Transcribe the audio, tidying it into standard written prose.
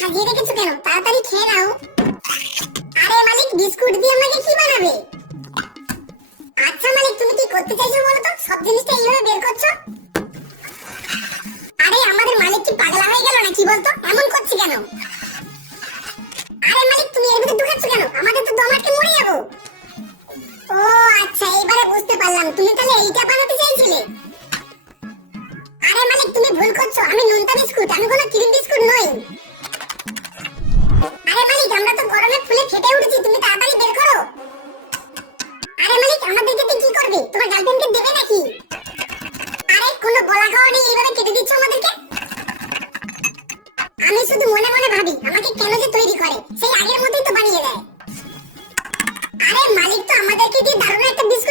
সাজিয়ে রেখেছো কেন? তাড়াতাড়ি খেয়ে নাও। আরে মালিক, বিস্কুট দিয়ে আমাকে কি বানাবে? আচ্ছা মালিক, তুমি কি করতে চাইছো বলো তো? সব জিনিসটা এইভাবে বের করছো। আরে আমাদের মালিক কি পাগলা হয়ে গেল নাকি বলতো? এমন করছে কেন? আরে মালিক, তুমি এর ভিতরে ঢুকাচ্ছ কেন? আমাদের তো দম আটকে মরে যাবো। ও আচ্ছা, এবারে বুঝতে পারলাম, তুমি তাহলে এইটা বানাতে চাইছিলে। আরে মালিক, তুমি ভুল করছো, আমি নুনতা বিস্কুট, আমি কোনো ক্রিম বিস্কুট নই। আরে মালিক, আমরা তো গরমে ফুলে ফেটে উঠেছি, তুমি তাড়াতাড়ি বের করো। আরে মালিক, আমাদেরকে দিয়ে কি করবে? তোমার গার্লফ্রেন্ডকে দেবে নাকি? আরে কোনো বলা খাওয়া নেই, এইভাবে কেটে দিচ্ছ আমাদেরকে। আমি শুধু মনে মনে ভাবি আমাকে কেন যে তৈরি করে, সেই আগের মতোই তো বানিয়ে দেয়। আরে মালিক তো আমাদেরকে দিয়ে দারুণ একটা বিস্কুট